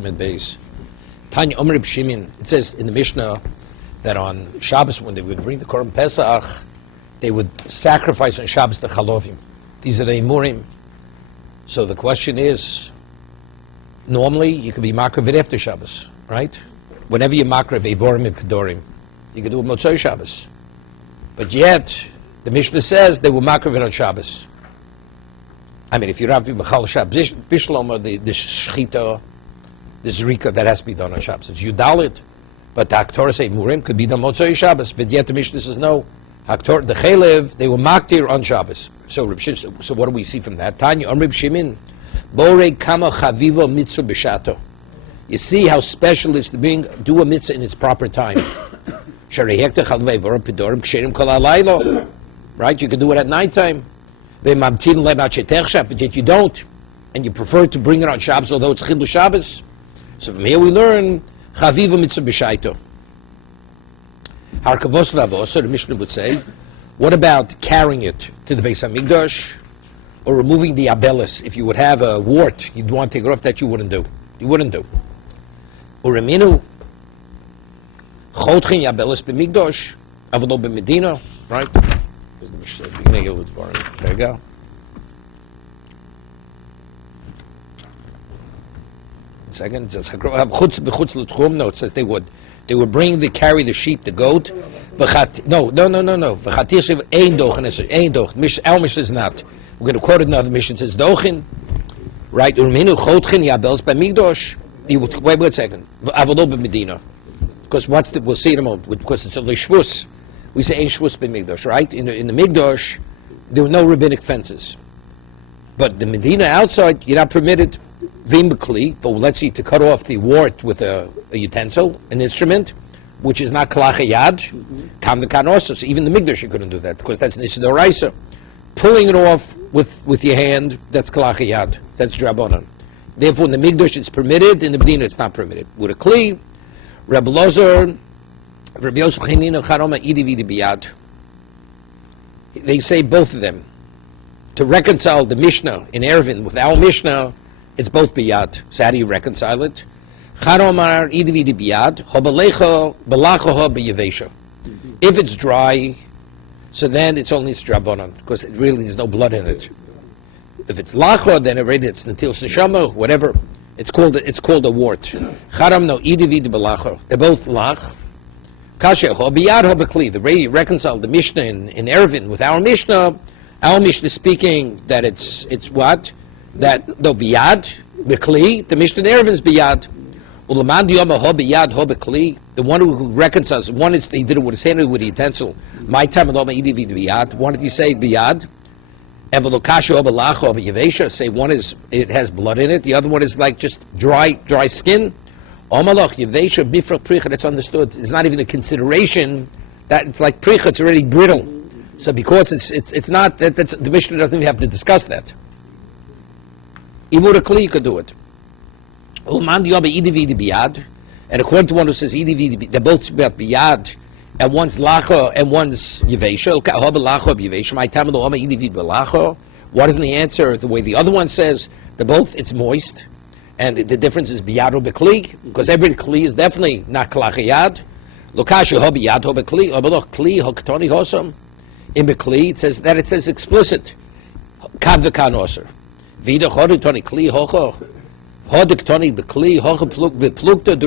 Testament base. Tanya Omer Reb Shimon, it says in the Mishnah that on Shabbos, when they would bring the Korban Pesach, they would sacrifice on Shabbos the Chalovim. These are the Imurim. So the question is, normally you can be Makriv after Shabbos, right? Whenever you Makriv Eivorim and Kedorim, you can do it Motzoi Shabbos. But yet, the Mishnah says they will Makriv it on Shabbos. I mean, if you have to be B'chal Shabbos, Bishlom, or the Shechita, the Zrika, that has to be done on Shabbos. It's Yudalit. But the Haktorah say Murim could be done Motzoi Shabbos. But yet the Mishnah says no. Haktorah, the Chelev, they will Maktir on Shabbos. So what do we see from that? Tanya, Reb Shimon, Borei Kama Chavivo Mitzvah B'Shato. You see how special it is to do a mitzvah in its proper time. Right? You can do it at nighttime. But yet you don't. And you prefer to bring it on Shabbos, although it's Chilul Shabbos. So from here we learn Chaviva Mitzvah B'Shaito. Harkavos Lavos, so the Mishnah would say, what about carrying it to the Beis HaMikdash or removing the abelis? If you would have a wart, you'd want to take it off, that you wouldn't do. You wouldn't do. Ureminu Chodchin Yabelis B'Mikdash Avalo B'Medina, right? There's the Mishnah. There you go. Second, it says no, it says they would carry the sheep, the goat. No. Our Mishnah is not. We're going to quote another Mishnah. It says dochin, right? Chodchin Yabels B'Mikdash. Wait a second. Avalo B'Medina, because we'll see in a moment. Because it's a lishvus. We say ein shvus b'Mikdash, right? In the Mikdash, there were no rabbinic fences, but the Medina outside, you're not permitted. Vim but let's see, to cut off the wart with a utensil, an instrument, which is not kalachayad, kam the also. So even the Mikdash you couldn't do that, because that's nisadoraisa. Pulling it off with your hand, that's kalachayad, that's drabonon. Therefore, in the Mikdash it's permitted, in the Medina it's not permitted. With a kli, Rabbi Lozer, Rabbi Yosef Chanina Charoma Idi Vidi Biyad. They say both of them. To reconcile the Mishnah in Eruvin with our Mishnah, it's both biyad. So how do you reconcile it? Charomar Idi Vidi Biyad, Hobalecho Balachoho B'Yevesha. If it's dry, so then it's only Strabonon, because it really there's no blood in it. If it's lacho, then already it's Natil Neshama, whatever. It's called a wart. Charam no Idi Vidi Balacho. They're both lach. Kasha ho biyad ho b'kli. The way you reconcile the Mishnah in Eruvin with our Mishnah is speaking that it's what? That no biyad b'kli. The Mishnah in Eruvin is biyad. Ulamad yoma ho biyad ho b'kli. The one who reconciles, one is he did it with his hand, with the utensil. My time aloma idi vid biyad. One did he say biyad? Evelokasha ho b'lacho ho b'yevesha. Say one is it has blood in it. The other one is like just dry skin. Omalach yevesha bifra pricha. That's understood. It's not even a consideration that it's like pricha. It's already brittle. So because it's not that the Mishnah doesn't even have to discuss that. Imura kli could do it. And according to one who says they're both about biyad, and one's lacha and one's yevesha. What is the answer? The way the other one says, they're both, it's moist, and the difference is biyad or bekli, because every kli is definitely not kalachiyad. Lokashu ho biyad ho bekli, obaloch kli ho ktoni hosam. In bekli, it says explicit. Kad v'kan oser. Vida chodu toni kli hocho. Hodik the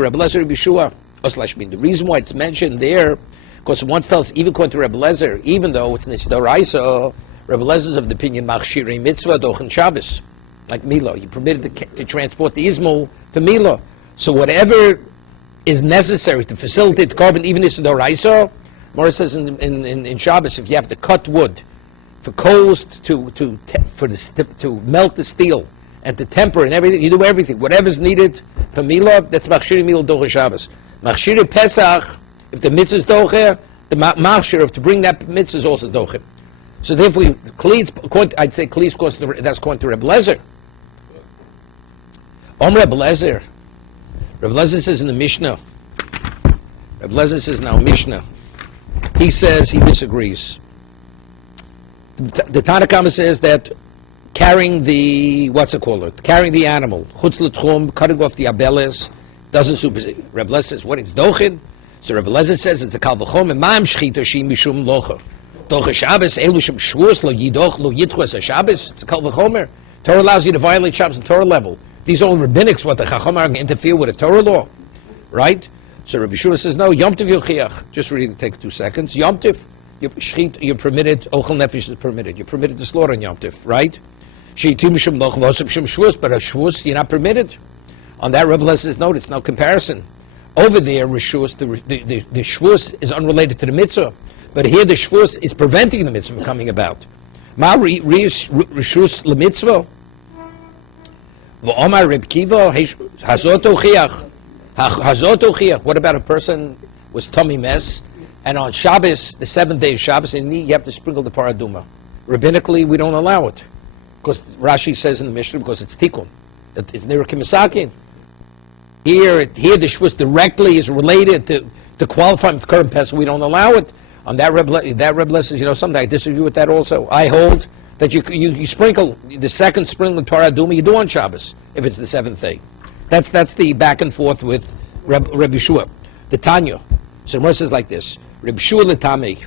Rebbe Lezer Bishua. The reason why it's mentioned there, because once tells even according to Rebbe Lezer, even though it's Nitzavim, Rebbe Lezer's of the opinion Machshirei Mitzvah Dochen Shabbos, like Milo, you permitted to transport the Izmul to Milo. So whatever is necessary to facilitate the carbon, even Nitzavim, Morris says in Shabbos, if you have to cut wood for coals to melt the steel, and to temper and everything, you do everything. Whatever's needed for Milah, that's Machshiri Milah Doche Shabbos. Machshiri Pesach, if the mitzvah is Doche, the Machshir to bring that mitzvah is also Doche. So therefore, I'd say Klis, that's according to Rebbe Lezer. Rebbe Lezer. Rebbe Lezer says in the Mishnah, Rebbe Lezer says now Mishnah, he says he disagrees. The Tanakh says that carrying the, carrying the animal, chutz l'tchum, cutting off the abeles, doesn't supersede. Reb Lezer says, what is dochin? So Reb Lezer says it's a kal v'chomer, ma'am shchita shi mishum locha. Docha Shabbos, elu shem shvus, lo yidoch, lo yitchu es Shabbos, it's a kal v'chomer. Torah allows you to violate Shabbos at Torah level. These are all rabbinics, what the Chacham are going to interfere with a Torah law, right? So Rabbi Shua says, no, Yom Tov Yochiach. Just read it, take 2 seconds. Yom Tov, you're permitted, Ochel Nefesh is permitted. You're permitted to slaughter on Yom Tov, right? Sheitim Shem Loch Vosem Shem Shvus, but a Shvus, you're not permitted. On that, Rabbi Lezer says, no, it's no comparison. Over there, Rishus, the Shvus is unrelated to the mitzvah, but here the Shvus is preventing the mitzvah from coming about. Ma Rishus LeMitzvah, V'omar Reb Kiva, Hazot Ochiach. Hazot Ochiach. What about a person was tummy mess, and on Shabbos, the 7th day of Shabbos, you have to sprinkle the paraduma. Rabbinically, we don't allow it, because Rashi says in the Mishnah, because it's tikkun, it's near kimisakin. Here the shvus directly is related to qualifying for current pesach. We don't allow it. On that Reb Lezer says, something I disagree with that also. I hold that you sprinkle the second sprinkle of paraduma, you do on Shabbos if it's the 7th day. That's the back and forth with Reb Shua. The Tanya. So the says like this: Reb Shua l'tamei.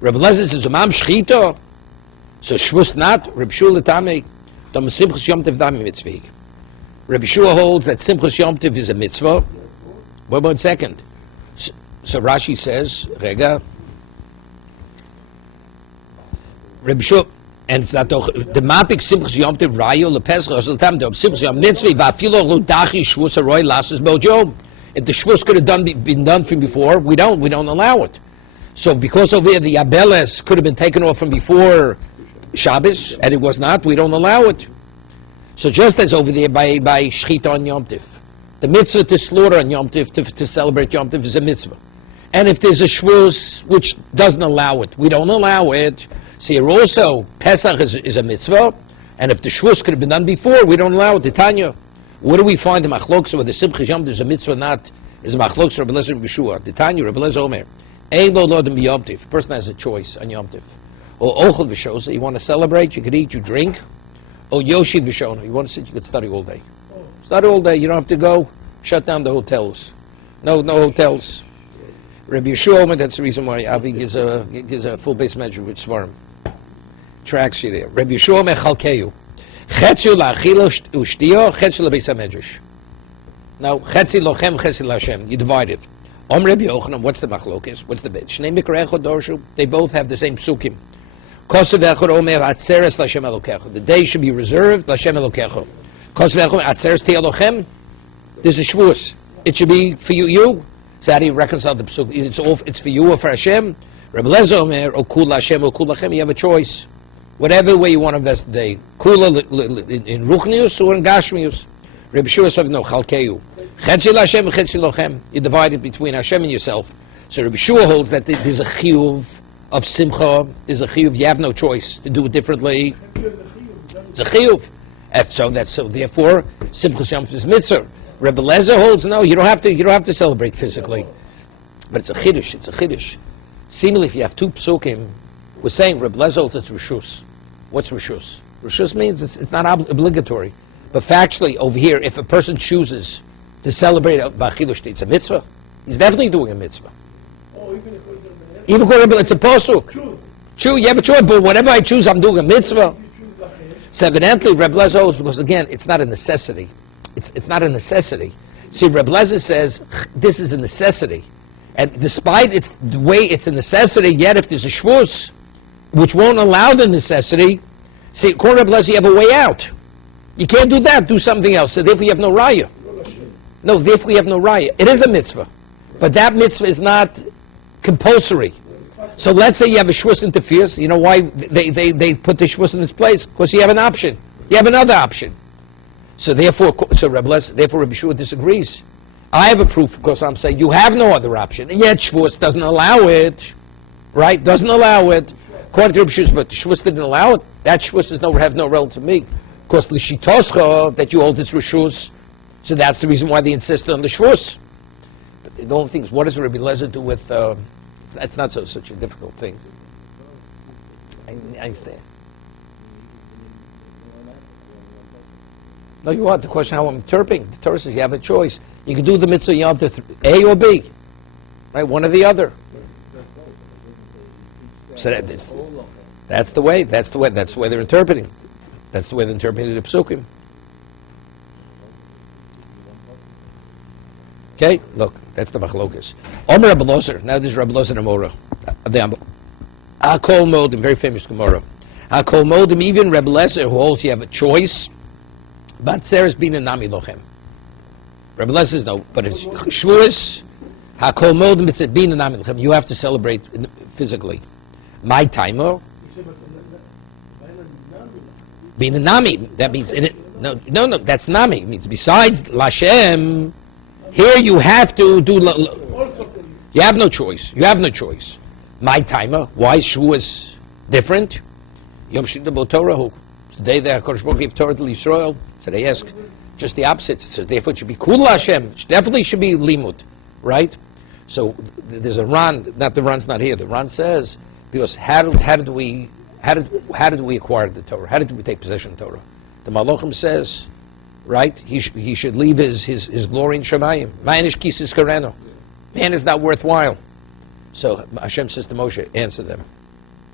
Reb Lezer says umam shchita. So shvus not. Reb Shua l'tamei. Dam simchus yom tov dami mitzvah. Reb Shua holds that simchus yom tov is a mitzvah. 1 second. So Rashi says, Rega. Reb Shua. And it's not the mapik simchus yom tov rayo lepesach osel tam dom simchus yom mitzvah va'afilo lo dachi shvus aroy lasses bojo. If the shvus could have been done from before, we don't allow it. So because over here the abeles could have been taken off from before Shabbos, and it was not, we don't allow it. So just as over there by shchita on Yom Tiv, the mitzvah to slaughter on Yom Tiv, to celebrate Yom Tiv is a mitzvah. And if there's a shvus which doesn't allow it, we don't allow it. So here also, Pesach is a mitzvah, and if the shvus could have been done before, we don't allow it. The Tanya. Where do we find the machlokes where the simchas yom there's a mitzvah not is a machlokes Rabbi Lezer Rabbi Shua? The Tanya Rabbi Lezer Omer. Ein lo lo dem Yom Tiv. A person has a choice on Yom Tiv. Or ochel v'shosa. You want to celebrate, you could eat, you drink. Or yoshi v'shona. You want to sit, you could study all day. Study all day. You don't have to go. Shut down the hotels. No hotels. Rabbi Yeshua Omer. That's the reason why Avi gives a full base measure with svarim. Tracks you there. Rabbi Yeshua Omer chalkeyu. Chetzu la'achilo u'shtiyo, chetzu l'beis hamedrash. Now, chetzi lochem, chetzi l'Hashem. You divide it. Om Rabbi Yochanan, what's the machlokes? What's the bet? Shnei mikra echad dorshu. They both have the same psukim. Kosev echad omer atzeres l'Hashem elokecha. The day should be reserved l'Hashem elokecha. Kosev echad atzeres te elochem. There's a shvus. It should be for you. So how do you reconcile the psuk? It's for you or for Hashem? Rabbi Lezer Omer, o kul Hashem, o kul lachem. You have a choice. Whatever way you want to invest the day, kula in ruchnius or in gashmius. Rabbi Shua said no chalkeyu. Chetzi l'Hashem, chetzi lochem. You divide it between Hashem and yourself. So Rabbi Shua holds that there's a chiyuv of simcha. There's a chiyuv. You have no choice to do it differently. It's a chiyuv. So therefore, simchas yom is mitzvah. Rabbi Lezer holds no. You don't have to celebrate physically, but it's a chiddush. It's a chiddush. Seemingly, if you have 2 psukim. We're saying Reb Lezer holds it's Rishus. What's Rishus? Rishus means it's not obligatory. But factually, over here, if a person chooses to celebrate B'Chidush, it's a mitzvah. He's definitely doing a mitzvah. Oh, even if it's a posuk. Choose. You have a choice, but whatever I choose, I'm doing a mitzvah. So evidently, Reb Lezer holds, because again, it's not a necessity. It's not a necessity. See, Reb Lezer says, this is a necessity. And despite the way it's a necessity, yet if there's a shvus, which won't allow the necessity, see, according to Rabbi Lezer, you have a way out. You can't do that, do something else. So therefore you have no raya. No, therefore you have no raya. It is a mitzvah. But that mitzvah is not compulsory. So let's say you have a shvus interferes. You know why they put the shvus in its place? Because you have an option. You have another option. So therefore Rabbi Shua disagrees. I have a proof, because I'm saying you have no other option. And yet shvus doesn't allow it. Right? Doesn't allow it. According to Rabbi Shua, but the shvus didn't allow it. That shvus have no relevance to me. Because l'shitoscha, that you hold it's rishus, so that's the reason why they insisted on the shvus. But the only thing is, what does Rabbi Lezer do with? That's not such a difficult thing. I understand. No, you want the question how I'm interpreting. The Torah says you have a choice. You can do the mitzvah Yom Tov A or B, right? One or the other. So that's the way. That's the way they're interpreting. That's the way they're interpreting the psukim. Okay, look, that's the machlokas. Omer Rabbi Loser. Now this is Rabbi Loser Amora. Hakol Modim, very famous Gemara. Hakol Modim, even Rabbi Loser who holds you have a choice. But Sarah's been a nami lochem. Rabbi Loser's no, but it's Shavuos. Hakol Modim, it's a been a nami lochem. You have to celebrate physically. My timer. Being a nami, that means in it. No, that's nami. It means besides Lashem. Here you have to do. You have no choice. You have no choice. My timer. Why is Shavuos different? Yom Shita Bo Torah. The day that Kodesh Baruch gave Torah to Yisrael. So they ask just the opposite. So therefore it should be Kul Hashem. It definitely should be Limud, right? So there's a Ran. Not the Ran's not here. The Ran says because how did we acquire the Torah? How did we take possession of the Torah? The Malachim says. Right? He should leave his glory in Shemayim. Ma'anish kisis kareno. Man is not worthwhile. So Hashem says to Moshe, answer them.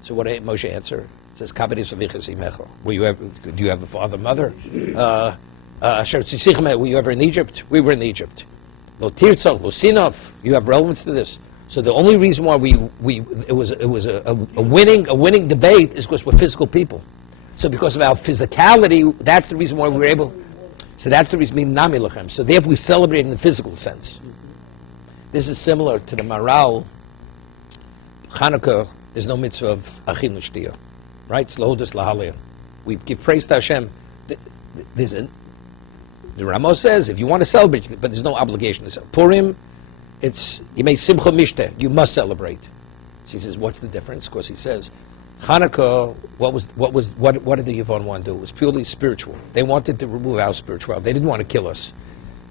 So what did Moshe answer? It says, Kaberis avichas imecho. Do you have a father, mother? Were you ever in Egypt? We were in Egypt. Lo tirtzach, lo sinov. You have relevance to this. So the only reason why it was a winning debate is because we're physical people. So because of our physicality, that's the reason why we were able. So that's the reason we nami lachem. So therefore we celebrate in the physical sense. This is similar to the Maral. Hanukkah is no mitzvah of achin l'shtiyah, right? It's lohodus lahaliyah. We give praise to Hashem. The Ramos says if you want to celebrate, but there's no obligation to celebrate. Purim, it's you may simcha mishteh. You must celebrate. So he says, what's the difference? Because he says. Hanukkah, what did the Yevon want to do? It was purely spiritual. They wanted to remove our spirituality. They didn't want to kill us.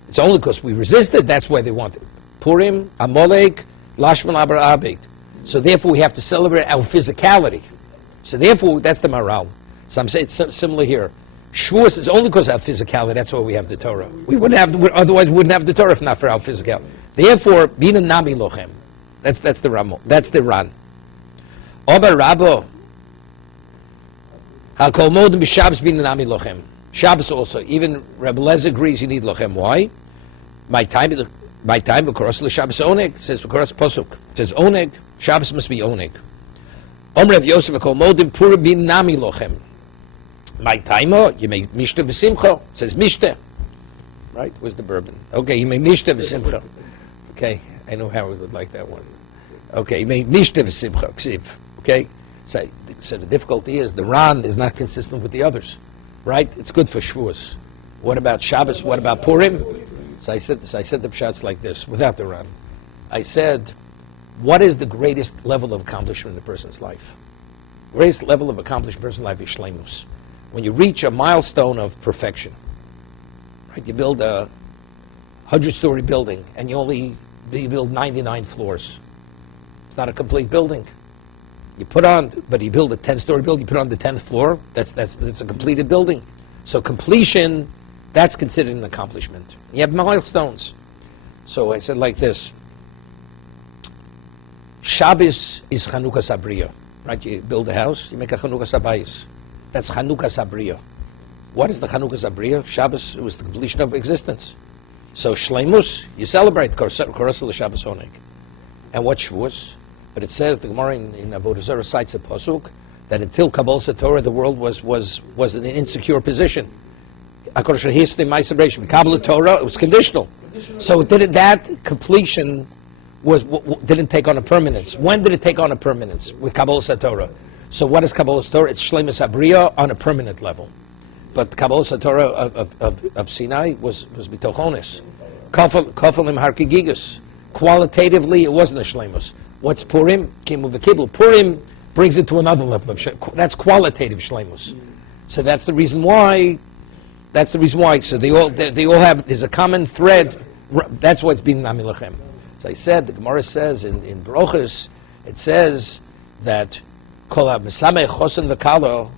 It's only because we resisted, that's why they wanted. Purim, Amalek, Lashman Abar Abed. So therefore we have to celebrate our physicality. So therefore, that's the moral. So I'm saying it's similar here. Shavuos is only because of our physicality, that's why we have the Torah. We wouldn't have, otherwise we wouldn't have the Torah if not for our physicality. Therefore, being a Nami Lochem. That's the Ramo. That's the Ran. Ober Rabo. Hakol Modim b'Shabbos being a Nami Lochem. Shabbos also. Even Rebbe Lezer agrees you need Lochem. Why? My time, v'koros l'Shabbos oneg. It says v'koros posuk. It says oneg. Shabbos must be oneg. Omer Rav Yosef Hakol Modim Purim being Nami Lochem. My time, you may mishte v'simcha. It says mishte. Right? Where's the bourbon? Okay, you may mishte v'simcha. Okay, I know Howard would like that one. Okay, you may mishte v'simcha. Ksiv. Okay? So the difficulty is the Ran is not consistent with the others. Right? It's good for Shavuos. What about Shabbos? What about Purim? So I said the pshat's like this, without the Ran. I said, what is the greatest level of accomplishment in a person's life? The greatest level of accomplishment in a person's life is shleimus. When you reach a milestone of perfection, right? You build a 100-story building and you build 99 floors. It's not a complete building. You build a 10-story building, you put on the 10th floor, that's a completed building. So completion, that's considered an accomplishment. You have milestones. So I said like this, Shabbos is Chanukah Sabriya, right? You build a house, you make a Chanukah Sabayis. That's Chanukah Sabriya. What is the Chanukah Sabriya? Shabbos was the completion of existence. So Shleimus, you celebrate Korosel Shabbos Oneg. And what Shavuos? But it says, the Gemara in Avodah Zarah cites a pasuk that until Kabbalah Torah, the world was in an insecure position. Kabbalah Torah, it was conditional. So that completion didn't take on a permanence. When did it take on a permanence? With Kabbalah Torah. So what is Kabbalah Torah? It's Shleimus Abriya on a permanent level. But Kabbalah Torah of Sinai was bitochonis. Kafalim harkigigus. Qualitatively, it wasn't a Shleimus. What's Purim? Kimu v'kibul. Purim brings it to another level of that's qualitative Shleimus. So that's the reason why. So they all have. There's a common thread. That's why it's being Nami Lachem. As I said, the Gemara says in Brochus, it says that Kol HaMesamech Chosen V'Kalo,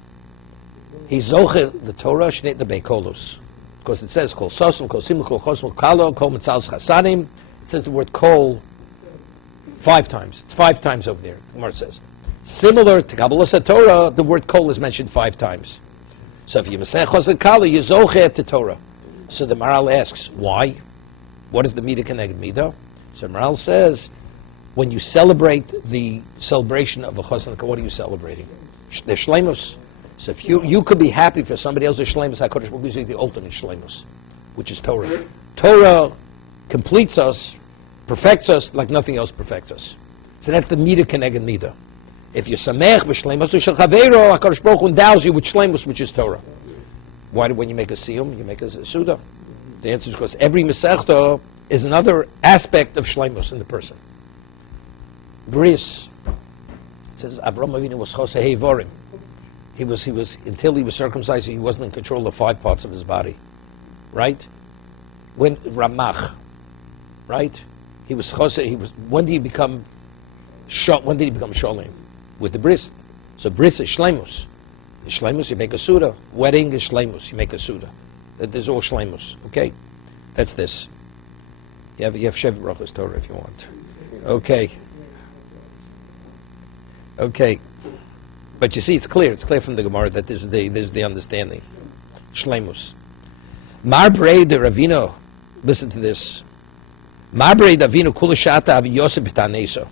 He zoche the Torah shneit the beikolos. because it says kol sosum, kol simul, kol chosum, kalo, kol mitzals chasadim. It says the word kol 5 times. It's 5 times over there, the Gemara says. Similar to Kabbalas Torah, the word kol is mentioned 5 times. So if you Masech Chosen Kala, you Zoche to Torah. So the Maral asks, why? What is the Midah Keneged Midah? So Maral says, when you celebrate the celebration of a Chosen Kala, what are you celebrating? The Shleimus. So if you could be happy for somebody else's Shleimus, HaKadosh Baruch Hu gives you the ultimate Shleimus, which is Torah. Torah completes us, perfects us like nothing else perfects us. So that's the Midah Keneged Midah. If you samech b'shleimus shel chaveiro, HaKadosh Baruch Hu endows you with shleimus, which is Torah. Why do when you make a siyum, you make a suda? The answer is because every mesechta is another aspect of shleimus in the person. Bris, it says Avraham Avinu was chosei vorim. He was until he was circumcised, he wasn't in control of 5 parts of his body, right? When Ramach, right? He was chosei. He was. When did he become sholem? With the bris. So bris is shleimus. Shleimus, you make a suda. Wedding is shleimus, you make a suda. That is all shleimus. Okay, that's this. You have Shev Brachos Torah if you want. Okay. But you see, it's clear. It's clear from the Gemara that this is the understanding. Shleimus. Marbrei de Ravino. Listen to this. Marbrei de Ravino kulashata avi Yosef b'taneso.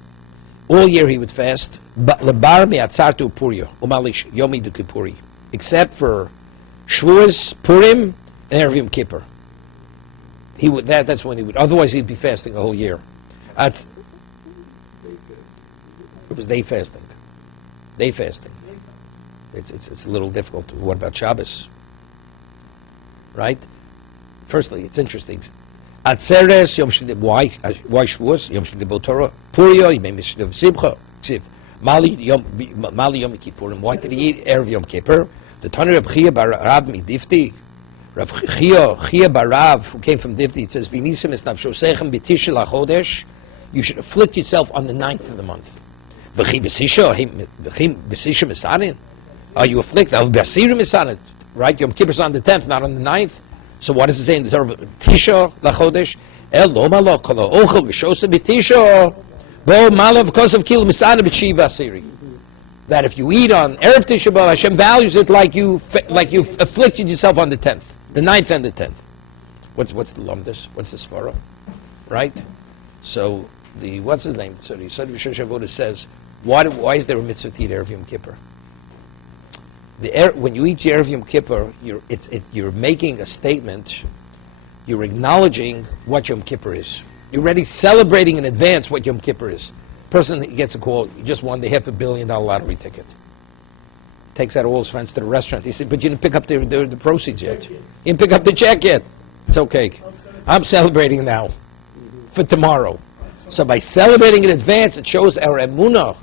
All year he would fast, but lebar me'atzartu purio, umalish yomi du kippuri, except for Shavuos, Purim, and Erev Yom Kippur. He would that's when he would. Otherwise, he'd be fasting a whole year. It was day fasting. Day fasting. It's a little difficult. What about Shabbos? Right? Firstly, it's interesting. Atzeres Yom Shliach. Why Shavuos? Yom Shliach Torah. Purio Yom Shliach Simcha. Mali Yom Kippurim. Why did he eat Erev Yom Kippur? The Tanu Reb Chia bar Rav Midifti. Reb Chia bar Rav, who came from Difti. It says V'nisim es nafshosechem b'tish lachodesh. You should afflict yourself on the 9th of the month. V'chi b'sisha misanin. Are you afflicted? B'asirim misanin. Right? Yom Kippur is on the 10th, not on the 9th. So what does it say in the Torah? Tisha lachodesh el lo malo kolo ochel v'shosa b'tisha bo malo because of kilo misana b'shiva asiri. That if you eat on Erev Tisha B'Av, Hashem values it like you afflicted yourself on the 10th, the 9th and the 10th. What's the lumdus? What's the svara? Right? So what's his name? So the Yisod V'Shon Shavuot says, why is there a mitzvah to eat Erev Yom Kippur? When you eat Erev Yom Kippur, you're making a statement. You're acknowledging what Yom Kippur is. You're already celebrating in advance what Yom Kippur is. Person gets a call. He just won the $500 million lottery ticket. Takes out all his friends to the restaurant. He said, "But you didn't pick up the proceeds yet. You didn't pick up the check yet. It's okay. I'm celebrating now for tomorrow." So by celebrating in advance, it shows our emunah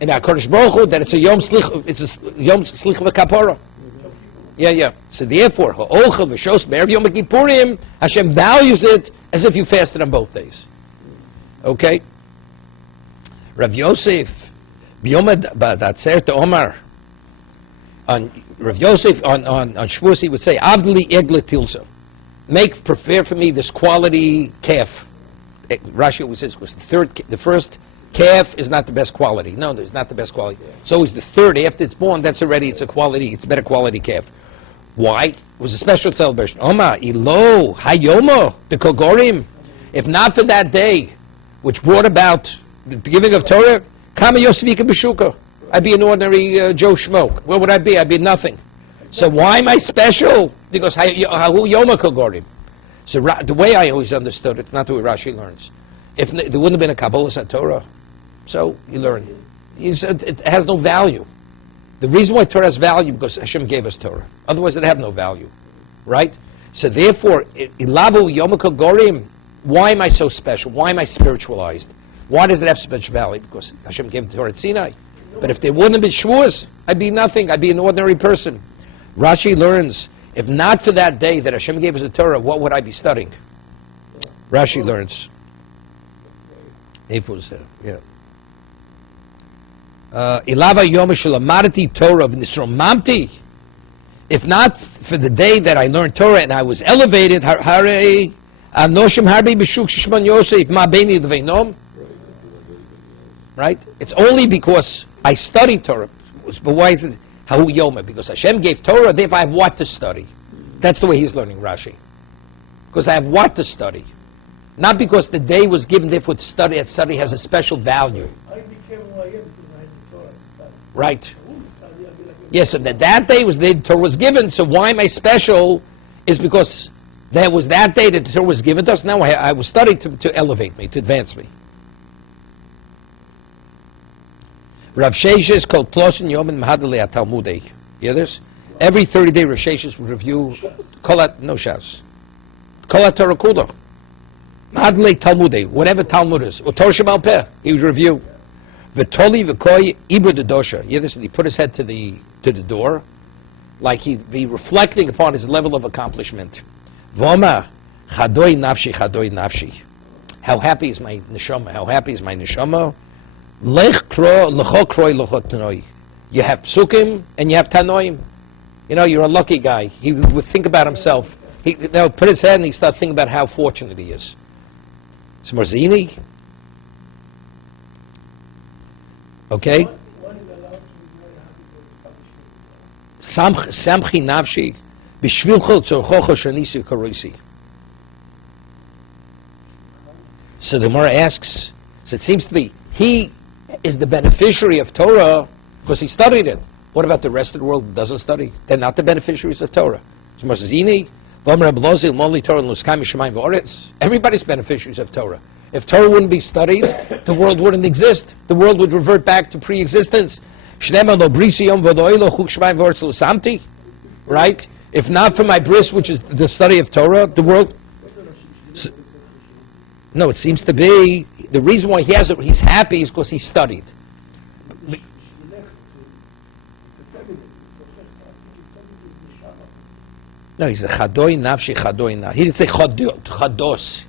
in our Kodesh Baruch Hu that it's a Yom Slicha v'Kapara. Yeah. So therefore, Ha'ochel v'Shos B'Erev Yom Kippurim, Hashem values it as if you fasted on both days. Okay. Rav Yosef, B'Yom B'Datzer Omar. On Rav Yosef on Shavuos he would say, Avli Eglet Tilsa, prepare for me this quality calf. Rashi always says, because the first calf is not the best quality. No, it's not the best quality. It's always the third after it's born. It's a better quality calf. Why? It was a special celebration. Oma ilo hayoma the kogorim. If not for that day, which brought about the giving of Torah, kama yosvika b'shuka. I'd be an ordinary Joe Schmo. Where would I be? I'd be nothing. So why am I special? Because hahu yoma kogorim. So the way I always understood it, not the way Rashi learns. If there wouldn't have been a Kabbalas Torah, so you learn. It has no value. The reason why Torah has value because Hashem gave us Torah. Otherwise, it have no value, right? So therefore, ilavu yom kogorim. Why am I so special? Why am I spiritualized? Why does it have special value? Because Hashem gave the Torah at Sinai. But if there wouldn't have been Shavuos, I'd be nothing. I'd be an ordinary person. Rashi learns, if not for that day that Hashem gave us the Torah, what would I be studying? Rashi learns. Ilava yom shelamarti Torah v'nisromamti If not for the day that I learned Torah and I was elevated, Hare Anoshim Harbi B'Shuk Shishman Yosef Ma Beini L'Veinom. Right? It's only because I studied Torah. But why is it Hahu Yoma? Because Hashem gave Torah, therefore I have what to study. That's the way he's learning Rashi. Because I have what to study. Not because the day was given, therefore study, that study has a special value. I became who I am because I had the Torah to study. Right. Yes, and that day was the Torah was given, so why am I special? Is because that was that day that the Torah was given to us. Now I was studying to elevate me, to advance me. Rav Sheshes called Plosin Yom Mahadale at Talmudei. You hear this? Every 30-day Rav Sheshes would review Kolat no Shas. Kolat Torah Kudo. Mahadale Talmudei, whatever Talmud is. Or Torah Shemal Peh, he would review. V'toli v'koi ibra de dosha. You hear this? He put his head to the door, like he'd be reflecting upon his level of accomplishment. V'oma chadoi nafshi. How happy is my neshama? How happy is my neshama? Lech kro lecho kroi lecho tanoi. You have psukim and you have tanoim. You know, you're a lucky guy. He would think about himself. He put his head and he started thinking about how fortunate he is. Smorzini. Okay? Samchi nafshi b'shvilcho tzorchocho shanisi karoisi. So the Gemara asks, so it seems to be, he is the beneficiary of Torah because he studied it. What about the rest of the world that doesn't study? They're not the beneficiaries of Torah. Everybody's beneficiaries of Torah. If Torah wouldn't be studied, the world wouldn't exist. The world would revert back to pre-existence. Right? If not for my bris, which is the study of Torah, the world... No, it seems to be the reason why he's happy is because he studied. No, he's a chadoi nafshi chadoi nafshi. He didn't say chados.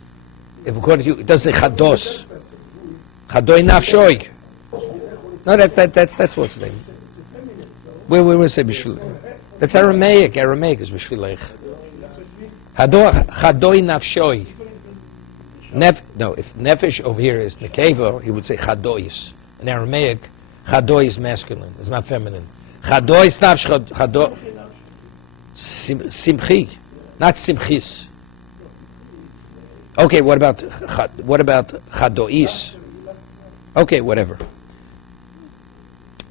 If according to you, it doesn't say chados. Chadoi nafshoi. No, that's what's the name. We say b'shvil. That's Aramaic. Aramaic is b'shvilech. Chadoi nafshoi. No, if nefesh over here is nekeva, he would say chadois. In Aramaic, chadoi is masculine. It's not feminine. Chadois nafsh chadoi. Simchi, not simchis. Okay, what about chadois? Okay, whatever.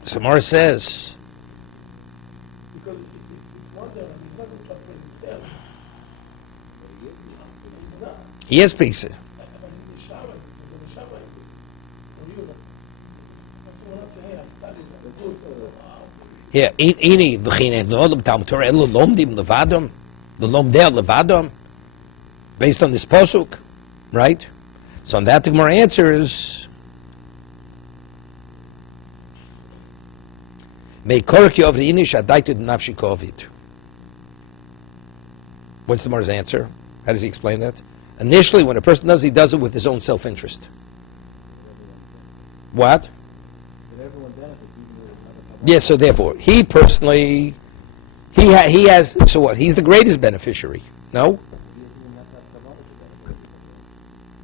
Samar says. Because it's one that he's not interpreting himself. He's not. He is peace. Here, ini v'chine no'olam Talmud Torah elo lomdim levadom, the lomdei levadom, based on this posuk, right? So on that the Gemara answers, Mei korki over the inish adaitu nafshi kovid. What's the Gemara's answer? How does he explain that? Initially, when a person does, he does it with his own self-interest. What? Yes, so therefore, he personally, he has, so what? He's the greatest beneficiary. No?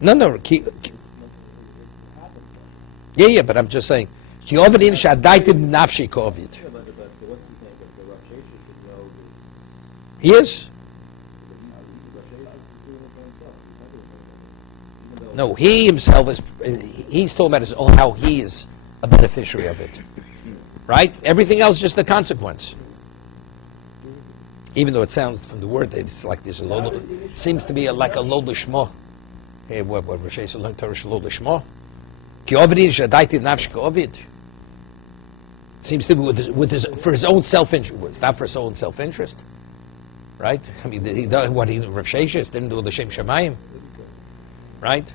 No. Yeah, but I'm just saying, he is. No, he himself is, he's talking about his own, how he is a beneficiary of it. Right? Everything else is just a consequence. Even though it sounds from the word that it's like there's a load, seems to be like a load lishma. Hey, what Rosh Hashanah learned Torah shelo lishma? Ki ovedi shadaiti nafsh ki ovid. Seems to be with his for his own self-interest. It's not for his own self-interest, right? I mean, he does what Rosh Hashanah didn't do l'shem shamayim, right?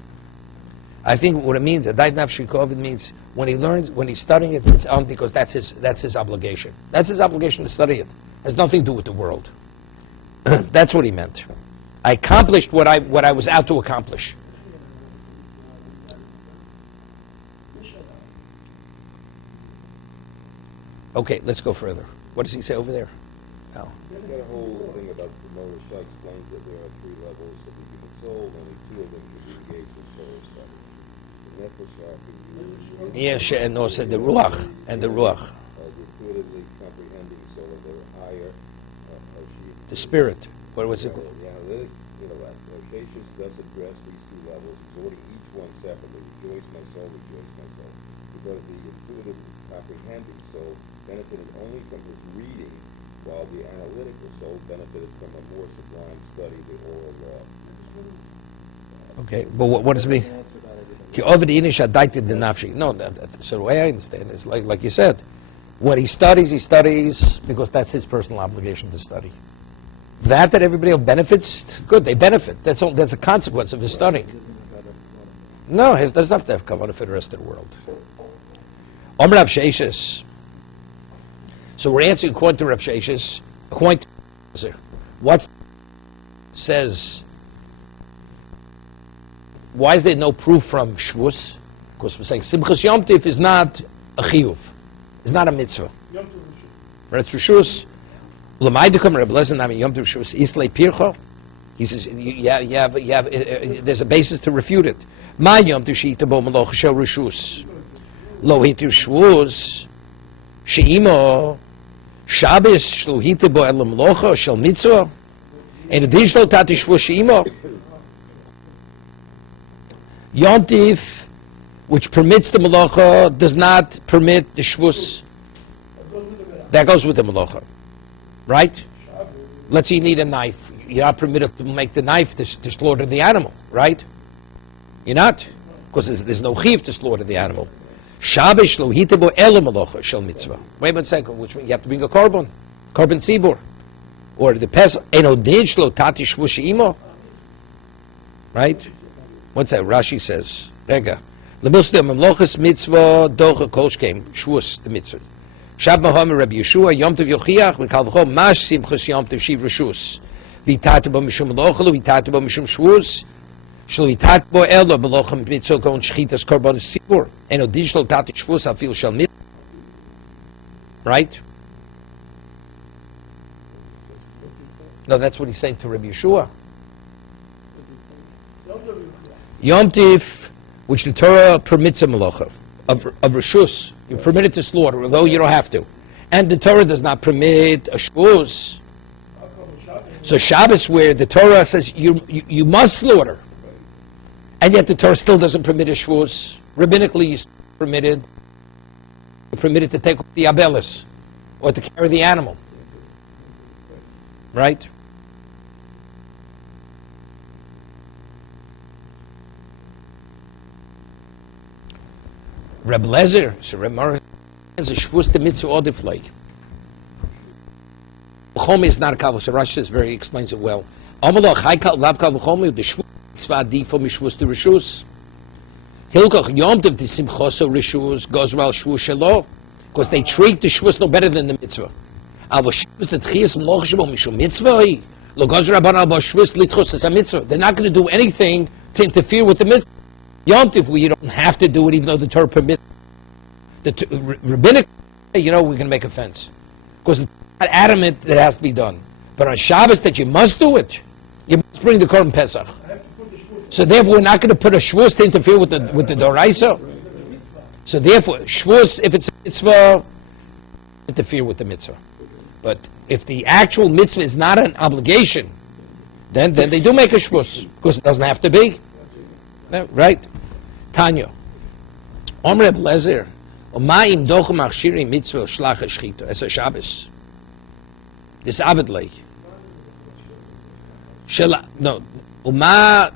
I think what it means, adait nafshi kovid, means when he learns, when he's studying it, it's on because that's his obligation. That's his obligation to study it. It has nothing to do with the world. That's what he meant. I accomplished what I was out to accomplish. Okay, let's go further. What does he say over there? No. I've got a whole thing about the Moshe explains that there are 3 levels of the human soul, only 2 of them can be the gates of soul study. The nefesh Yes, and also the ruach, and the ruach, the intuitively comprehending soul of the higher, the spirit. What was it called? The analytic intellect. Sheshis thus address these 2 levels, exhorting each one separately. Rejoice, my soul, because the intuitive comprehending soul benefited only from his reading, while the analytical soul benefited from a more sublime study, the oral law. Okay, but what does it mean? No, so the way I understand it is like you said, what he studies because that's his personal obligation to study. That everybody else benefits, good, they benefit. That's a consequence of his studying. No, it doesn't have to have kavanah for the rest of the world. Omer Rav Sheshes. So we're answering according to Rav Sheshes, according to what says. Why is there no proof from Shavuos? Because we're saying Simchas Yom Tif is not a chiyuv, it's not a mitzvah. Yom Tov Rishon. Right, Shavuos. L'maydukam Reb Lezer Nami Yom Tov Shavuos Islay Pircho. He says there's a basis to refute it. Ma Yom Tov Sheita Bo Maloch Shel Rishus. Lo Hitu Shavuos Sheimo Shabbos Shlo Hitu Bo El Malocha Shel Mitzvah. And additional Tati Shavuos Sheimo. Yom Tif, which permits the Malacha, does not permit the Shavuos. That goes with the Malacha. Right? Let's say you need a knife. You're not permitted to make the knife to slaughter the animal. Right? You're not. Because there's no chiv to slaughter the animal. Shabbos lo hitabo el Malacha shel mitzvah. Wait a second, which means you have to bring a korban tzibur. Or the pesach. Eno din shlo tati Shavuos she'imo. Right? What's that? Rashi says, Rega. Lemuslim Memlochas mitzvah docha kolshkem Shavuos the mitzvah. Shab Mahomer Rabbi Yeshua Yom Tov Yochiach Mikal V'chol Mash Simchas Yom Tov Shiv Rishus. V'itatu bo mishum melocha lo v'itatu bo mishum Shavuos. Shlo v'itatu bo elo melocha mitzvah kon shchitas korban tzibur. Eno din shlo tati Shavuos afil shel mitzvah. Right? No, that's what he's saying to Rabbi Yeshua. Yom Tif, which the Torah permits a malacha of reshus, you're permitted to slaughter, although you don't have to, and the Torah does not permit a Shavuos. So Shabbos, where the Torah says you must slaughter, and yet the Torah still doesn't permit a Shavuos. Rabbinically, you're permitted to take off the abelis or to carry the animal, right? Reb Lezer, so Reb Mar is a Shavuos the mitzvah odiflay. V'chomi is not a kavos. So Rashi says very explains it well. Amalach haikal lavkal v'chomi the Shavuos mitzvah adifo mishvuos the rishus. Hilkoch Yom Tov the simchoso rishus goes well Shavuos shelo because they treat the Shavuos no better than the mitzvah. Avo Shavuos the tchias mochshbo mishum mitzvah lo goes rabban al Shavuos litchos as a mitzvah. They're not going to do anything to interfere with the mitzvah. Yom Tif, you don't have to do it, even though the Torah permits. The rabbinic, we're going to make a fence because it's not adamant that it has to be done. But on Shabbos, that you must do it. You must bring the korban pesach. So therefore, we're not going to put a Shavuos to interfere with the doraisa. So therefore, Shavuos, if it's a mitzvah, interfere with the mitzvah. But if the actual mitzvah is not an obligation, then they do make a Shavuos because it doesn't have to be. Right? Tanya. Omer Reb Lezer, Omayim dochem achshiri mitzvah shlach hashchita es Shabbos. This avidlei. No. Uma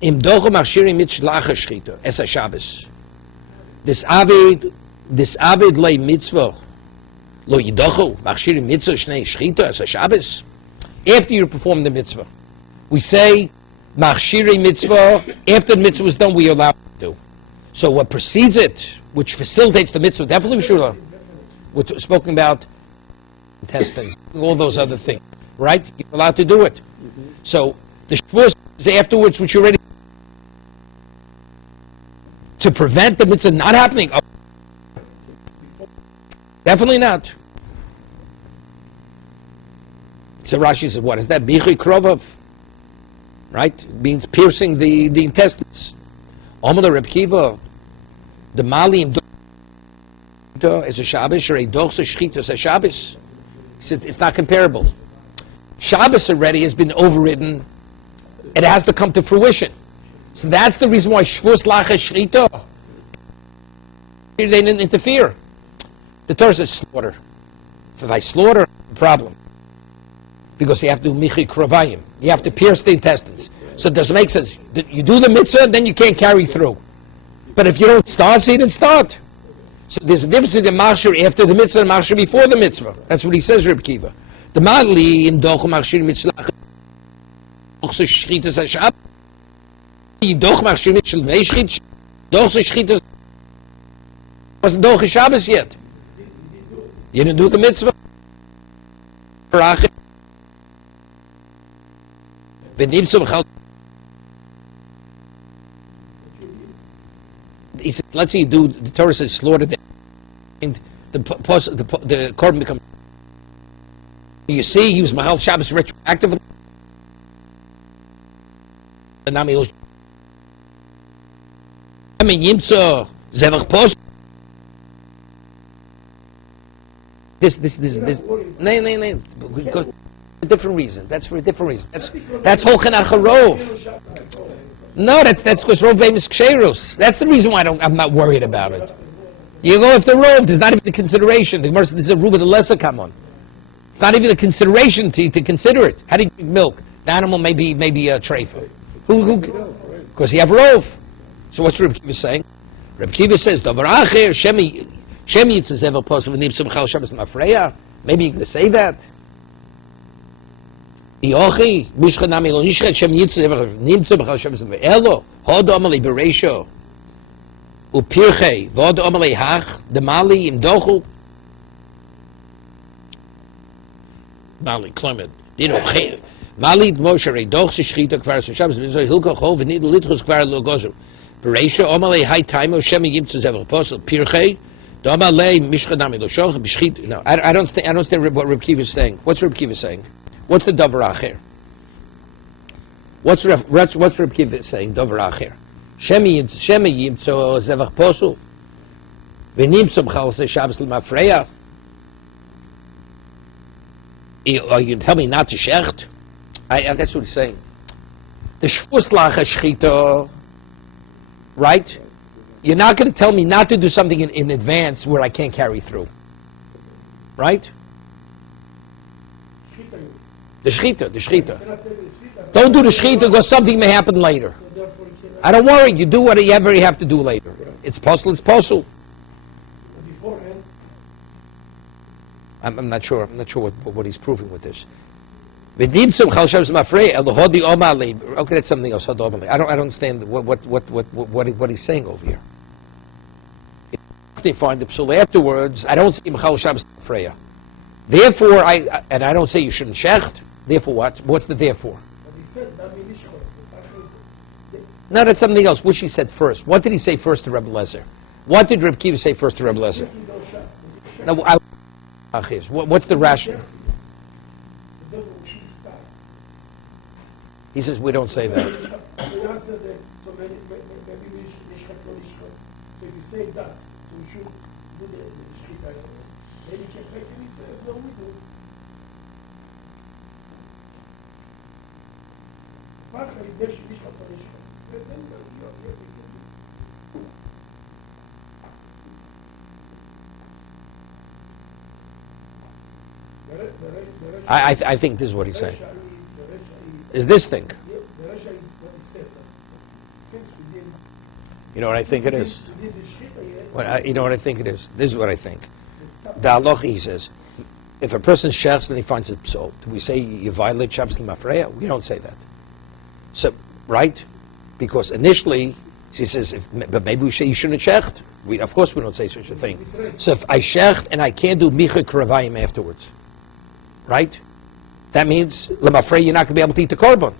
im dochem achshiri mitzvah shlach hashchita es Shabbos. This avid lei mitzvah lo yidochu achshiri mitzvah shnei shchita es Shabbos. After you perform the mitzvah, we say Machshiri mitzvah, after the mitzvah was done, we are allowed to do. So what precedes it, which facilitates the mitzvah, definitely we should learn. We're spoken about intestines, all those other things, right? You're allowed to do it. So the Shavuos is afterwards, which you're ready to prevent the mitzvah not happening. Definitely not. So Rashi says, what is that? Bichi Krovav. Right? It means piercing the intestines. Omar Reb Kiva, the Malim is a Shabbos, or a Doch Shechita is a Shabbos. He said, it's not comparable. Shabbos already has been overridden. It has to come to fruition. So that's the reason why Shvus Lacha Shechita, they didn't interfere. The Torah says slaughter. If I slaughter, the problem. Because you have to do Michi Kravayim. You have to pierce the intestines. So it doesn't make sense. You do the mitzvah, then you can't carry through. But if you don't start, so you didn't start. So there's a difference between the machshir after the mitzvah and the machshir before the mitzvah. That's what he says, Reb Kiva. The Mali im Doch machshir mitzvah Doch so shchitas hashab. Doch machshir mitzvah neishchit. Doch so shchitas wasn't Doch Shabbos yet. You didn't do the mitzvah. He said, let's say you do, the Torah says slaughter and the korban becomes. You see, he was Mahal Shabbos retroactively. This. No. Because a different reason. That's for a different reason. That's Holchan Acharov. No, that's because Rov Bemis Ksherus. That's the reason why I'm not worried about it. You go after Rov, there's not even a consideration. The Gemara says, this is a Ruba the lesser come on. It's not even a consideration to consider it. How do you drink milk? The animal may be a treifa. Because you have Rov. So what's Reb Kiva saying? Reb Kiva says, Davar Acher, Shemi Yitzazev Apostle V'nim Simchal Shabbos Mafreya. Maybe you can say that. Yochi, Mishchanami Lo Nishchet Shem Yitzazev Nimtza B'chal Shabbos V'elo Hod Omalei Bereisho Upirchei Vod Omalei Hach Demali Im Dochu Mali Clement Dino Mali Moshe Rei Doch Shechita Kvar Shabbos V'zo Hilko Chol V'nid Litchus Kvar Lo Gozu Bereisho Omalei Hai Taimo Shem Yitzazev Apostle Pirchei Domalei Mishchanami Lo Shoch B'Shchit. No, I don't understand what Reb Kiva is saying. What's Reb Kiva saying? What's the Davar Acher? What's Reb Kiva saying? Davar Acher. Shemi Yimtzo Zevach Posul. V'nimtzo B'chal Se Shabbos L'Mafreya. Are you tell me not to shecht? That's what he's saying. The Shvus Lacha Shchita, right? You're not going to tell me not to do something in advance where I can't carry through. Right? The shchita. Don't do the shchita because something may happen later. I don't worry. You do whatever you have to do later. It's possible. I'm not sure. I'm not sure what he's proving with this. Okay, that's something else. I don't understand what he's saying over here. If they find the psul afterwards, I don't see Mechal Shabbos Freya. Therefore, I don't say you shouldn't shecht. Therefore, what? What's the therefore? No, that's something else. Which he said first. What did he say first to Rebbe Lezer? What did Reb Kiva say first to Rebbe Lezer? No, what's the rationale? He says we don't say that. So if you say that, so we should do the shchita. Maybe he says no, we do. I think this is what he's saying. Is this thing? You know what I think it is? You know what I think it is? This is what I think. The halacha, he says, if a person shechs and he finds it psul, do we say you violate Shabbos L'Mafreya? We don't say that. So, right? Because initially, he says, but maybe we say you shouldn't shecht. Of course we don't say such a thing. So if I shecht and I can't do micha kravayim afterwards, right? That means, L'Mafreya, you're not going to be able to eat the korban.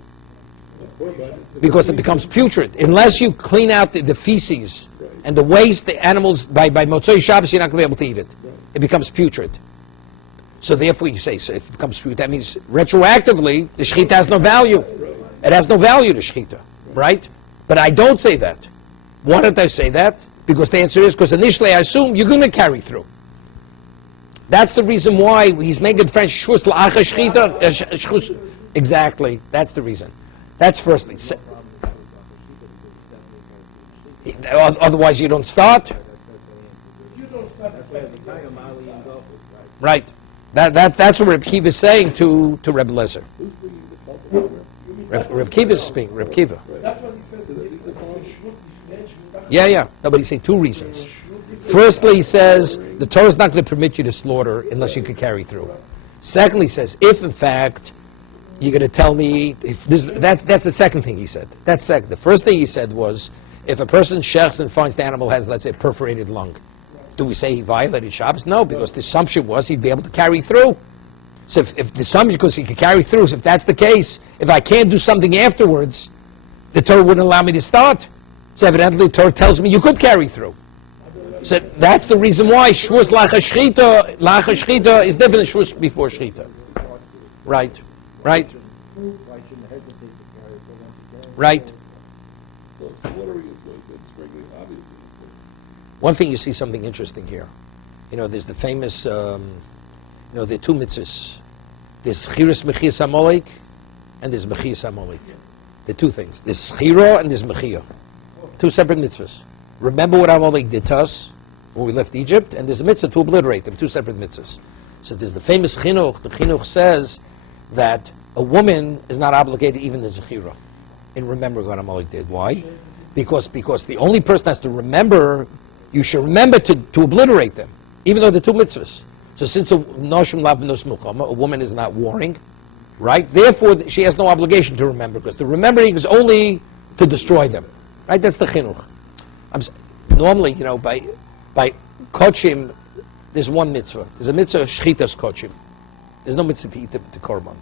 Because it becomes putrid. Unless you clean out the feces and the waste, the animals, by Motzoi Shabbos, you're not going to be able to eat it. It becomes putrid. So therefore you say, so if it becomes fruit, that means retroactively, the shechita has no value. It has no value, the shechita, right? But I don't say that. Why don't I say that? Because the answer is, because initially I assume you're going to carry through. That's the reason why he's making French shus la'acha shechita. Exactly, that's the reason. That's firstly. Otherwise you don't start. Right. That's what Reb Kiva is saying to Reb Lezer. Reb Kiva is speaking. Reb Kiva. Yeah. No, but he's saying two reasons. Firstly, he says the Torah is not going to permit you to slaughter unless you can carry through. Secondly, he says if in fact you're going to tell me if this, that's the second thing he said. That's second. The first thing he said was if a person shechs and finds the animal has, let's say, perforated lung, do we say he violated Shabbos? No, because the assumption was he'd be able to carry through. So if the assumption, because he could carry through, so if that's the case, if I can't do something afterwards, the Torah wouldn't allow me to start. So evidently the Torah tells me you could carry through. So that's the reason why shvus lacha shchita is different than shvus before shchita. Right. Right. Right. One thing you see something interesting here. There's the famous, there are two mitzvahs. There's Schiras Mechias HaMolek and there's Mechias HaMolek. There are two things. There's Schira and there's Mechia. Two separate mitzvahs. Remember what Amalek did to us when we left Egypt, and there's a mitzvah to obliterate them, two separate mitzvahs. So there's the famous chinuch. The chinuch says that a woman is not obligated even to Zechira in remembering what Amalek did. Why? Because the only person has to remember, you should remember to obliterate them, even though they're two mitzvahs. So since a woman is not warring, right? Therefore, she has no obligation to remember, because the remembering is only to destroy them. Right? That's the chinuch. Normally, by kochim, there's one mitzvah. There's a mitzvah shchitas kochim. There's no mitzvah to eat the korban.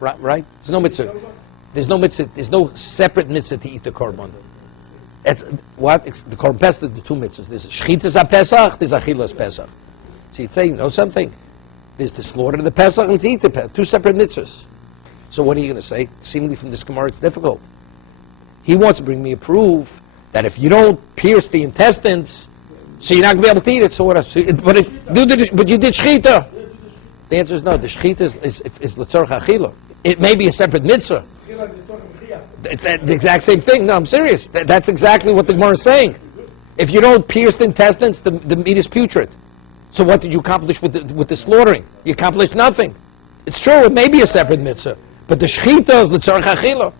Right? There's no mitzvah. There's no separate mitzvah to eat the korban. That's what the korban pesach. The two mitzvahs. There's shchitas pesach. There's achilas pesach. So you'd say, something. There's to slaughter the pesach and to eat the pesach. Two separate mitzvahs. So what are you going to say? Seemingly from this Gemara, it's difficult. He wants to bring me a proof that if you don't pierce the intestines, so you're not going to be able to eat it. So what else? But you did shchita. The answer is no. The shchita is l'tzorch achila. It may be a separate mitzvah. The exact same thing. No, I'm serious. That's exactly what the Gemara is saying. If you don't pierce the intestines, the meat is putrid. So what did you accomplish with the slaughtering? You accomplished nothing. It's true. It may be a separate mitzvah, but the shchita is l'tzorch achila.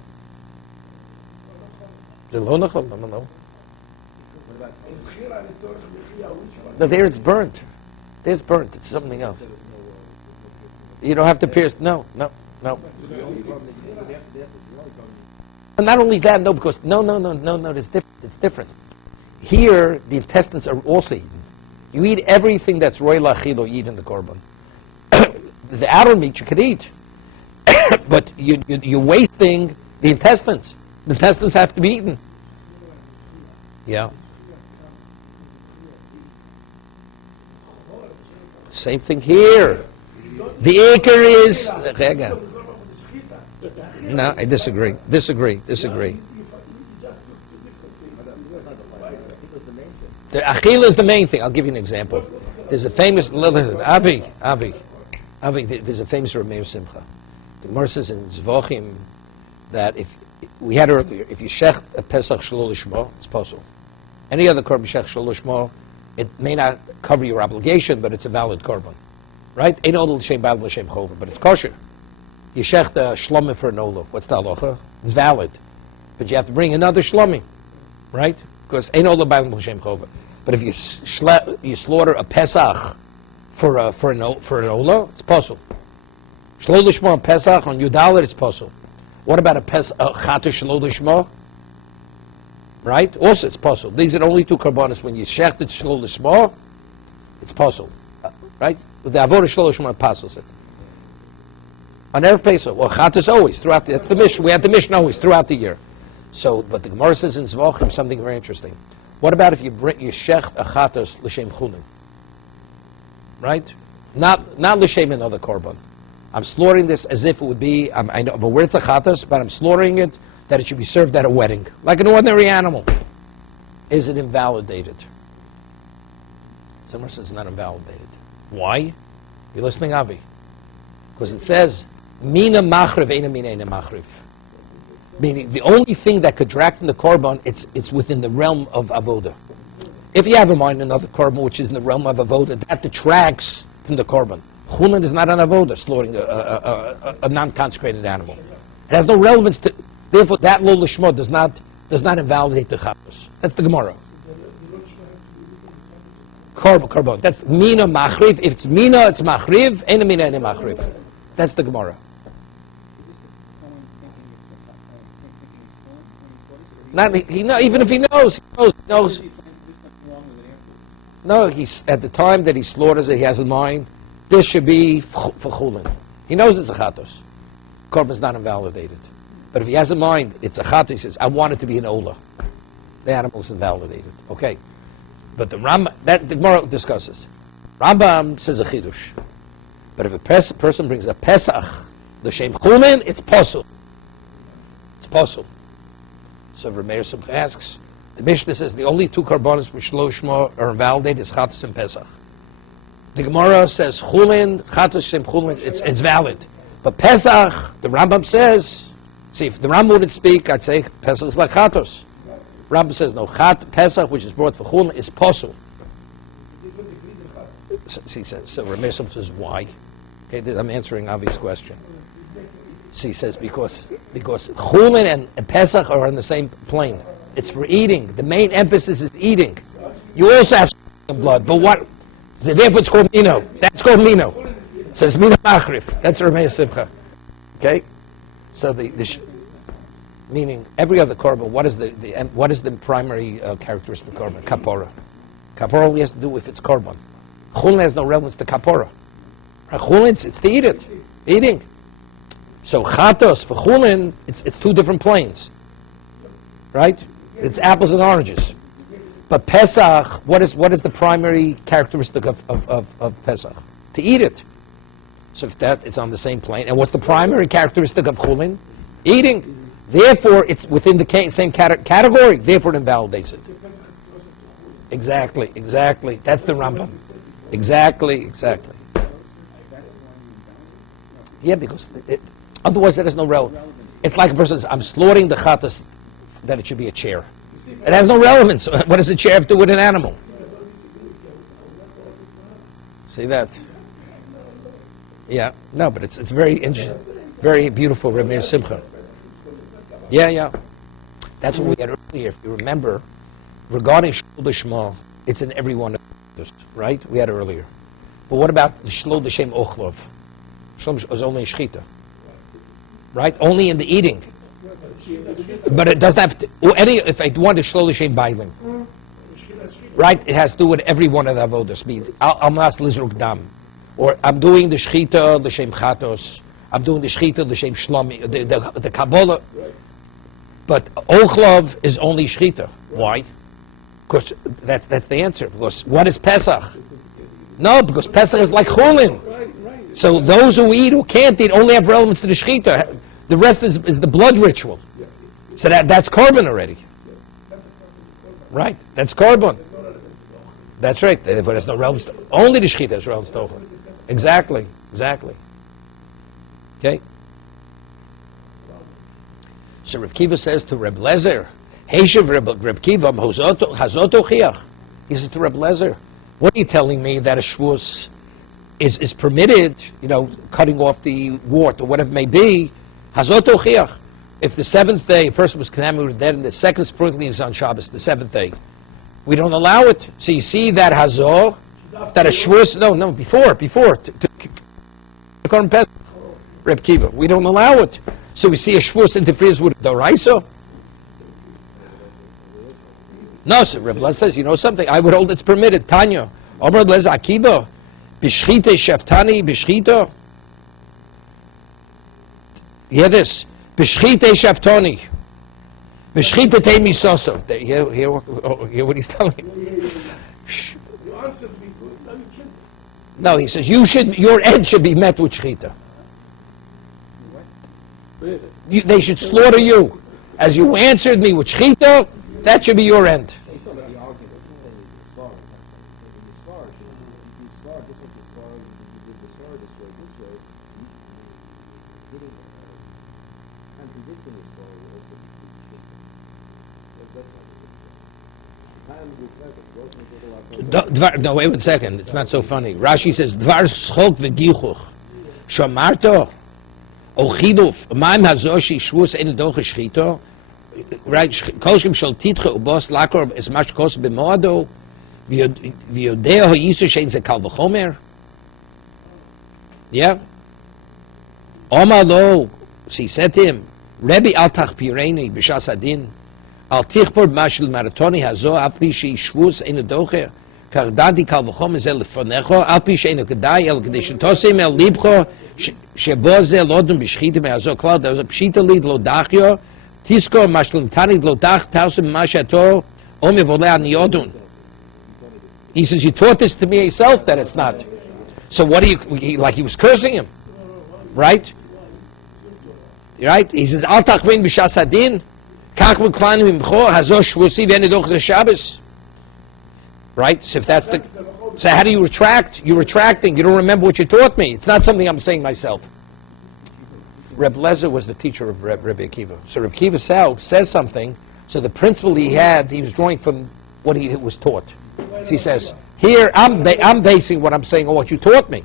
No. No, there it's burnt. There's burnt. It's something else. You don't have to pierce. No. And not only that, because it's different. Here, the intestines are also eaten. You eat everything that's roy lachilo, you eat in the korban. The outer meat you can eat, but you're wasting the intestines. The intestines have to be eaten. Yeah. Same thing here. The acre is... No, I disagree. The achila is the main thing. I'll give you an example. There's a famous... Avi. There's a famous Rameir Simcha. The Gemara says in Zvochim that if we had earlier, if you shech a pesach shelo lishmo, it's possible. Any other korban shech shelo lishmo, it may not cover your obligation, but it's a valid korban, right? Ein odel l'shem ba'al l'shem chova, but it's kosher. You shech the shlomim for an olav. What's the halacha? It's valid, but you have to bring another shlomim, right? Because ein odel ba'al l'shem chova. But if you slaughter a pesach for an olav, it's possible. Shelo lishmo pesach on Yudalit, it's possible. What about a chata shelo lishma? Right? Also, it's possible. These are the only two karbanos. When you shecht it shelo lishma, it's possible. Right? With the avodah shelo lishma, passes it. On Erev Pesach, well, chata is always throughout. That's the mission. We have the mission always throughout the year. So, but the Gemara says in Zvachim something very interesting. What about if you shecht a chatas l'shem chunim? Right? Not l'shem another korban. I'm slaughtering this as if it would be, I know, but where it's a chatas, but I'm slaughtering it that it should be served at a wedding, like an ordinary animal. Is it invalidated? Someone says it's not invalidated. Why? You listening, Avi? Because it says, mina machriv, eina mina eina machriv. Meaning, the only thing that could drag from the korban, it's within the realm of avoda. If you have in mind another korban which is in the realm of avoda, that detracts from the korban. Chulin is not an avoda, slaughtering a non-consecrated animal. It has no relevance to. Therefore, that lo lishma does not invalidate the chatos. That's the Gemara. Korban. That's mina machriv. If it's mina, it's machriv. Ena mina, ena machriv. That's the Gemara. Even if he knows. No, he's at the time that he slaughters it, he has in mind, this should be for chulin. He knows it's a chatos. Korban is not invalidated. But if he has in mind, it's a chatos, he says, I want it to be an ola. The animal is invalidated. Okay. But the Gemara discusses. Rambam says a chidush. But if a person brings a pesach, the shem chulin, it's posul. It's posul. So Rabbi Simcha asks, the Mishnah says the only two karbanos which lo shma are invalidated is chatos and pesach. The Gemara says chulin, chatos shem chulin, it's valid. But pesach, the Rambam says, see, if the Rambam wouldn't speak, I'd say pesach is like chatos. Rambam says no, pesach, which is brought for chulin, is posul. So Rabbi Simcha says why? Okay, I'm answering Avi's question. So he says because chulin and pesach are on the same plane. It's for eating. The main emphasis is eating. You also have blood, but what? So therefore it's called mino. That's called mino. It says mino machrif. That's Rameh Simcha. Okay? So meaning every other korban, what is the primary characteristic of korban? Kapora. Kapora only has to do with its korban. Chulin has no relevance to kapora. Chulin, it's to eat it. Eating. So chatos for chulin, it's two different planes. Right? It's apples and oranges. But Pesach, what is the primary characteristic of Pesach? To eat it. So if that is on the same plane, and what's the primary characteristic of Chulin? Eating. Therefore, it's within the same category. Therefore, it invalidates it. Exactly. That's the Rambam. Exactly. Yeah, because otherwise there is no relevance. It's like a person says, I'm slaughtering the chatas, that it should be a chair. It has no relevance. What does a chair have to do with an animal? See that? Yeah. No, but it's very interesting, very beautiful, Rabbi Simcha. Yeah. That's what we had earlier. If you remember, regarding Shlo D'Shma, it's in every one of us, right? We had earlier. But what about Shlo D'Shem Ochlov? Shlo is only in Shchita, right? Only in the eating. But it doesn't have to, if I want to Shlo L'Shem Bailim, right? It has to do with every one of the avodas. Means Almas Lizruk Dam, or I'm doing the Shchita L'Shem Chatos, I'm doing the Shchita L'Shem Shlomi, the Kabbalah. But Ochlov is only Shchita. Why? Because that's the answer. Because what is Pesach? No, because Pesach is like Chulin. So those who eat, who can't eat, only have relevance to the Shchita. The rest is the blood ritual. So that's korban already. Right, that's korban. That's right. Therefore, there's no relevance. Only the shechita has relevance to Ochel. Exactly. Okay. So Reb Kiva says to Reb Lezer, Heishav Reb Kiva hazoto chiach. He says to Reb Lezer, what are you telling me that a shvus is permitted? Cutting off the wart or whatever it may be. Hazoto chiach. If the seventh day a person was contaminated with dead and the second sprinkling is on Shabbos, the seventh day, we don't allow it. So you see that hazo, that a shvus, before, to come Pesach, Reb Kiva, we don't allow it. So we see a shvus interferes with the Doraisa. No, so Reb Lezer says, you know something, I would hold it's permitted. Tanya, Omer Lezer Akiva, b'shchita sheftani, b'shchita. Hear this. B'shchita sheftani. B'shchita te misoso. Hear what he's telling you. You answered me good, now you can't. No, he says your end should be met with shechita. They should slaughter you. As you answered me with shechita, that should be your end. No, wait 1 second. It's not so funny. Rashi says, Dvar schok v'gichuch. Shamarto. O chiduf. Maim hazoshi shvus ein doche shchito. Right? Koshim shal titche ubos lakor es mach kos b'moado. V'yodeo ho'isu shein ze kal v'chomer. Yeah? Omar lo. She said to him, Rebbe al tachpireni b'shas adin. Al tichpor mashil maratoni hazo apri shi shvus ein doche. Kardadi kal v'chom zel lefonecho, al pi she'enu kedai el kedei shetosim el libcho shebo ze lodun b'shchita me'azo klal da pshita lid lo dachyo tisko mashlim tanid lo dach tausim mashato omi volei aniyodun. He says, you taught this to me yourself that it's not. So what do you, like he was cursing him, right? Right? He says, al tachvin b'shas hadin kach v'klanim imcho hazo shvusi v'enu doch ze Shabbos. Right? So if that's the... So how do you retract? You're retracting. You don't remember what you taught me. It's not something I'm saying myself. Reb Lezer was the teacher of Rabbi Akiva. So Reb Akiva says something, so the principle he was drawing from what he was taught. So he says, here, I'm basing what I'm saying on what you taught me.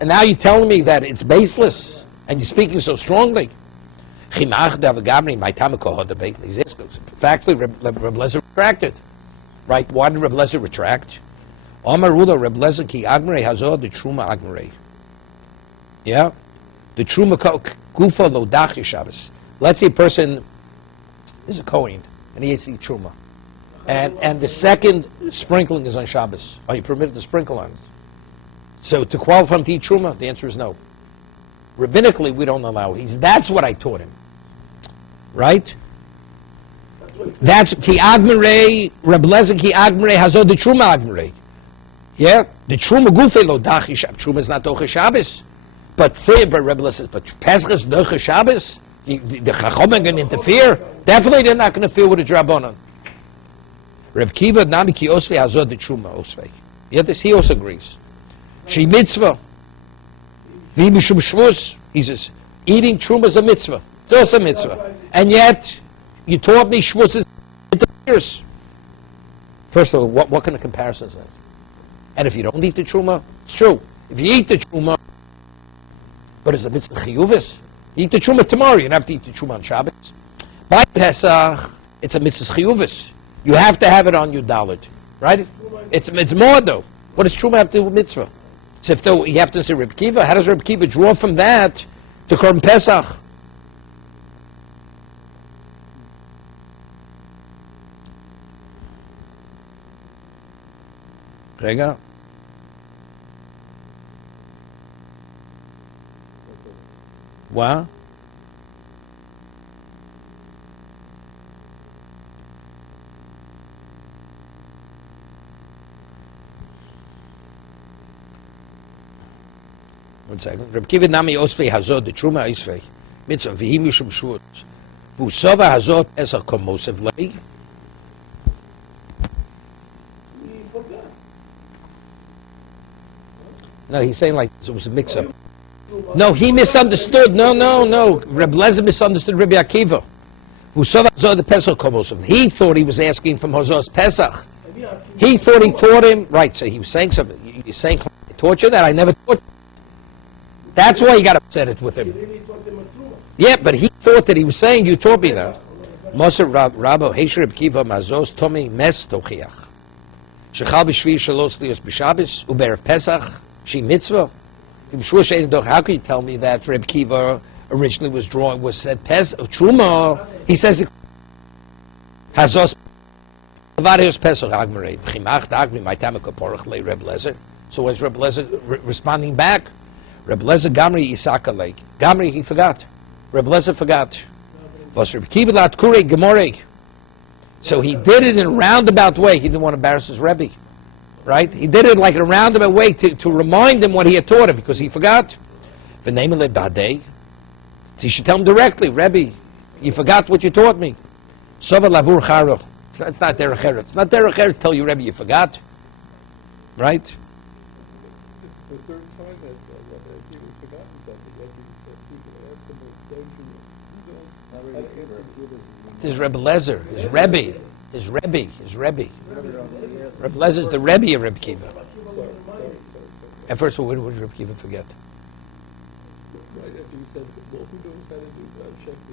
And now you're telling me that it's baseless, and you're speaking so strongly. Factually, Reb Lezer retracted. Right? Why did Reb Lezer retract? Omar Ruda Reb Lezer ki agmrei hazo the truma agmrei. Yeah? The truma gufa lo dach Shabbos. Let's say a person is a Kohen and he eats the truma. And the second sprinkling is on Shabbos. Are you permitted to sprinkle on it? So to qualify him to eat truma, the answer is no. Rabbinically, we don't allow it. That's what I taught him. Right? That's ki agmerei, Reb Lezer ki agmerei hazo the truma agmerei. Yeah, the truma gufe lo dachi Shabbos. Truma is not doche Shabbos, but say, but Reb Lezer says, but pesachim is doche Shabbos. The chacham are going to interfere. Definitely, they're not going to interfere with the drabanan. Reb Kiva nami ki osvei hazo the truma osvei. Yeah, this he also agrees. She mitzvah. Vi mishum shvus. He says eating truma is a mitzvah. It's also a mitzvah, and yet. You taught me shvus is interferes. First of all, what kind of comparison is that? And if you don't eat the truma, it's true. If you eat the truma, but it's a mitzvah chiyuvis, you eat the truma tomorrow, you don't have to eat the truma on Shabbos. By Pesach, it's a mitzvah chiyuvis. You have to have it on your dalit, right? It's more though. What does truma have to do with mitzvah? So if though you have to say Reb Kiva, how does Reb Kiva draw from that to Korban Pesach? רגע. What? One second. Reb Kiva nami osvei hazot the truma osvei mitzvah v'hi mishum shvut v'usova hazot esach komosev lei. No, he's saying like it was a mix-up. No, he misunderstood. No. Reb Lezer misunderstood Rabbi Akiva. Who saw the Pesach Komosim. He thought he was asking from Hazor's Pesach. He thought he taught him. Right, so he was saying something. You're saying, I taught you that? I never taught you. That's why you got upset it with him. Yeah, but he thought that he was saying, you taught me that. Moser Rabbo, Heish Reb Kiva, Mazos, Tomi, Mes, Tochiach. Shechal b'shvi shalos lios b'Shabbos, u'berev Pesach, she mitzvah. How can you tell me that Reb Kiva originally was said Truma? He says Hazos Varios Pesach Agmarei Chimach Dagmi my Tamakaporach Le Reb Lezer. So was Reb Lezer responding back? Reb Lezer Gamri Isaka Lake. Gamri he forgot. Reb Lezer forgot. Was Reb Kiva Lat Kurei Gemorei. So he did it in a roundabout way. He didn't want to embarrass his Rebbe. Right? He did it like a roundabout way to remind him what he had taught him, because he forgot. The name of the Badei. So you should tell him directly, Rebbe, you forgot what you taught me. Sova lavur charo. It's not derech eretz. It's not derech eretz to tell you, Rebbe, you forgot. Right? It's the third time that he was forgotten something. That people asked him, don't you This is Rebbe Lezer. His Rebbe. Rebbe Lezer is the Rebbe of Rebbe Kiva. Sorry. And first of all, what did Rebbe Kiva forget? Right after you said, well, who knows how to check the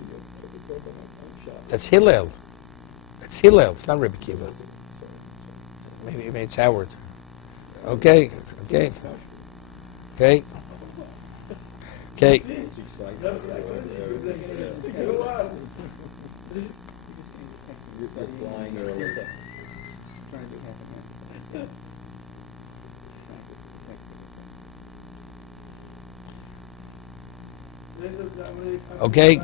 program on shop? That's Hillel. It's not Rebbe Kiva. Maybe it's Howard. Okay. You're flying early. Okay.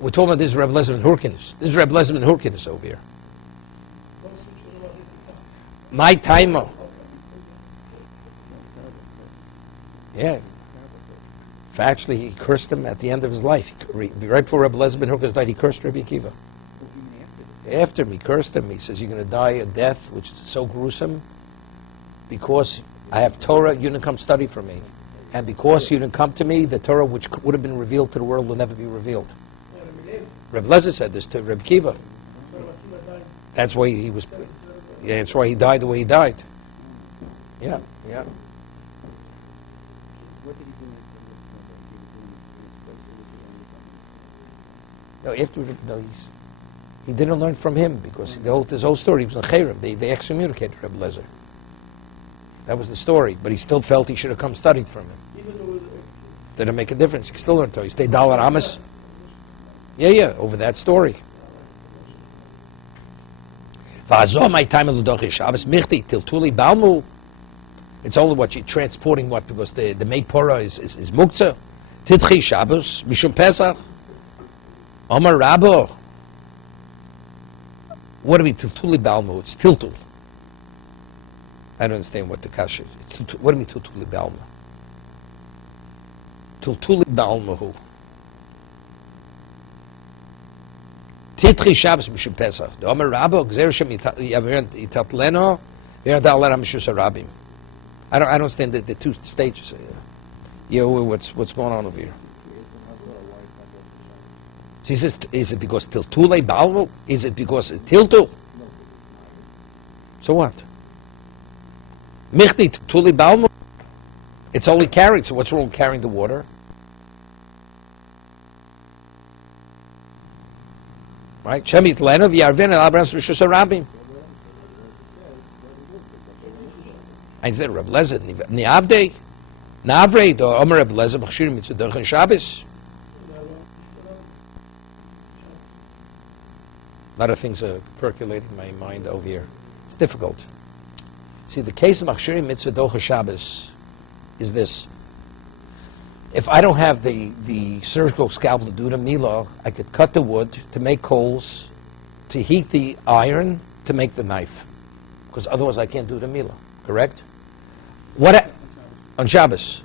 We're talking about this Rebbe Lezer and Hurkins. This is Rebbe Lezer and Hurkins over here. My timer. Yeah. Actually, he cursed him at the end of his life. Right before Rebbe Lezer ben Hurkins died, he cursed Rebbe Akiva. After him, he cursed him. He says, you're going to die a death which is so gruesome because I have Torah, you didn't come study for me. And because you didn't come to me, the Torah which would have been revealed to the world will never be revealed. Rebbe Lezer said this to Rebbe Akiva. That's why he was... Yeah, that's why he died the way he died. Yeah. What did he do? No, he didn't learn from him because his whole story was in Cherem. They excommunicated Rebbe Lezer. That was the story, but he still felt he should have come studied from him. Didn't make a difference. He still learned Torah. He stayed Dalar Amos. Yeah, over that story. It's only what you're transporting, what, because the Meipora is Muktzah. Titchi Shabbos, Mishum Pesach. Omar Rabbo. What do we Tiltuli Balmu? It's Tiltul. I don't understand what the kasha is. What do we Tiltuli Balmu? Tiltuli Balmu. Titchi Shabbos Mishum Pesach. The Omar Rabbo, Gzerishem Itatleno, Yerdal Mishus Arabim. I don't understand the two stages. What's going on over here? She says, is it because Tiltule Balmu? Is it because Tiltu? So what? Michti Tiltule Balmu? It's only carried, so what's wrong with carrying the water? Right? Shemit Lenov Yarvin Abrams Rishus Arabim. I said Reb Lezer Niavde Navre or Omer Reb Lezer B'Chshirim Mitzvah and Shabbos. A lot of things are percolating in my mind over here. It's difficult. See, the case of Machshirim Mitzvah Docha Shabbos is this. If I don't have the surgical scalpel to do the milah, I could cut the wood to make coals, to heat the iron, to make the knife. Because otherwise I can't do the milah. Correct? On Shabbos.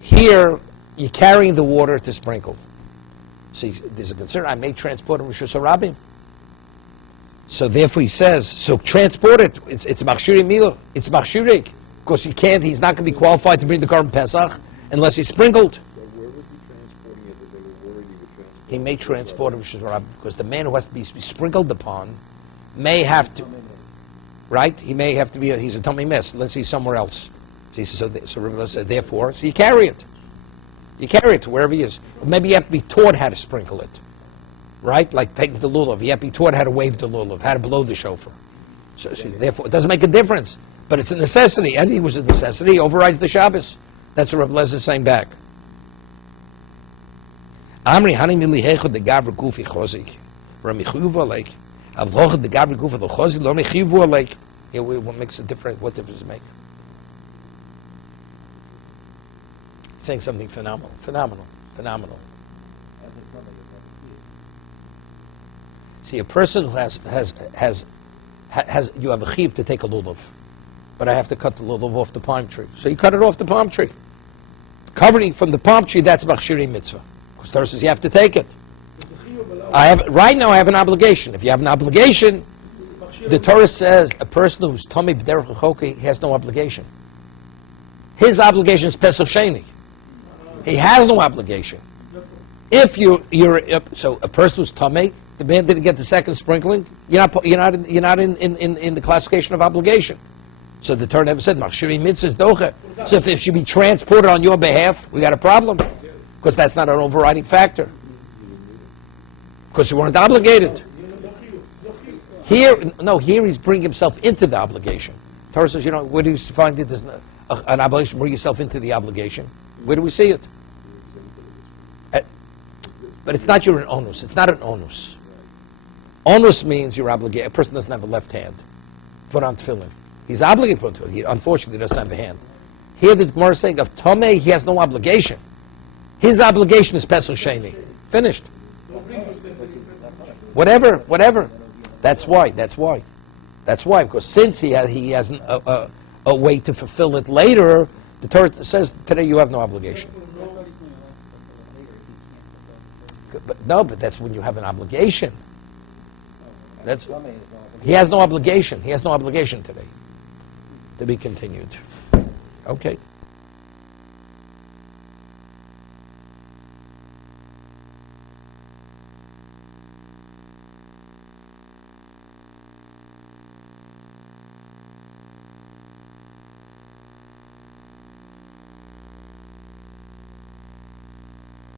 Here, you're carrying the water to sprinkle. See, there's a concern. I may transport in Rishus Harabim. So therefore he says, so transport it. It's Machshiri Milah. It's Machshirik. Because he's not going to be qualified to bring the carbon Pesach unless he's sprinkled. So where was he transporting it that they were worried he would transport it? He may transport it, because the man who has to be sprinkled upon may have to, right? He may have to be, he's a tummy mess. Let's see somewhere else. So Rabbi said, therefore, so you carry it. You carry it to wherever he is. Maybe you have to be taught how to sprinkle it. Right? Like taking the lulav. You have to be taught how to wave the lulav, how to blow the shofar. So therefore, it doesn't make a difference. But it's a necessity. And it was a necessity. Overrides the Shabbos. That's what Rabbi Lezer is saying back. Amri hani milihecho de gavra gufi chozik. Ramichuva alek. Avlocha de gavra gufi lo chozik. Lo mechivu alek. Here, what makes a difference? What difference does it make? Saying something phenomenal. See, a person who has you have a chiv to take a lulav, but I have to cut the lulav off the palm tree. So you cut it off the palm tree. Covering from the palm tree, that's machshiri mitzvah. Because Torah says you have to take it. Right now I have an obligation. If you have an obligation, the Torah says a person who's Tomei b'derech l'choki has no obligation. His obligation is Pesach Sheni. He has no obligation. If so a person who's Tomei, the man didn't get the second sprinkling, you're not in the classification of obligation. So the Torah never said machshiri mitzvah is doche. So if it should be transported on your behalf, we got a problem, because that's not an overriding factor. Because you weren't obligated. Here he's bringing himself into the obligation. Torah says, where do you find it as an obligation? Bring yourself into the obligation. Where do we see it? But it's not your onus. It's not an onus. Onus means you're obligated. A person doesn't have a left hand. Put on tefillin. He's obligated to put on tefillin. He unfortunately doesn't have a hand. Here the Gemara is saying of Tomei, he has no obligation. His obligation is Pesach Sheni. Finished. Whatever. That's why. Because since he has a way to fulfill it later, the Torah says today you have no obligation. But that's when you have an obligation. He has no obligation. He has no obligation today. To be continued. Okay.